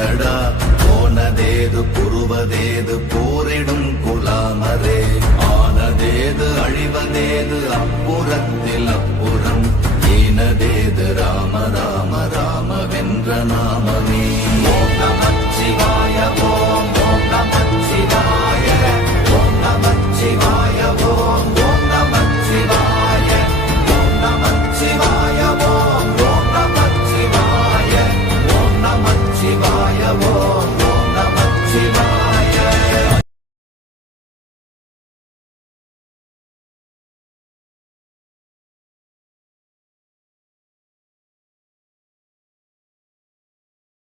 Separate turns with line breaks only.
கடா போனதேது புருவதேது போரிடும் குலாமரே ஆனதேது அழிவதேது அப்புறத்தில் அப்புறம் ஈனதேது ராம ராம ராம வென்ற நாம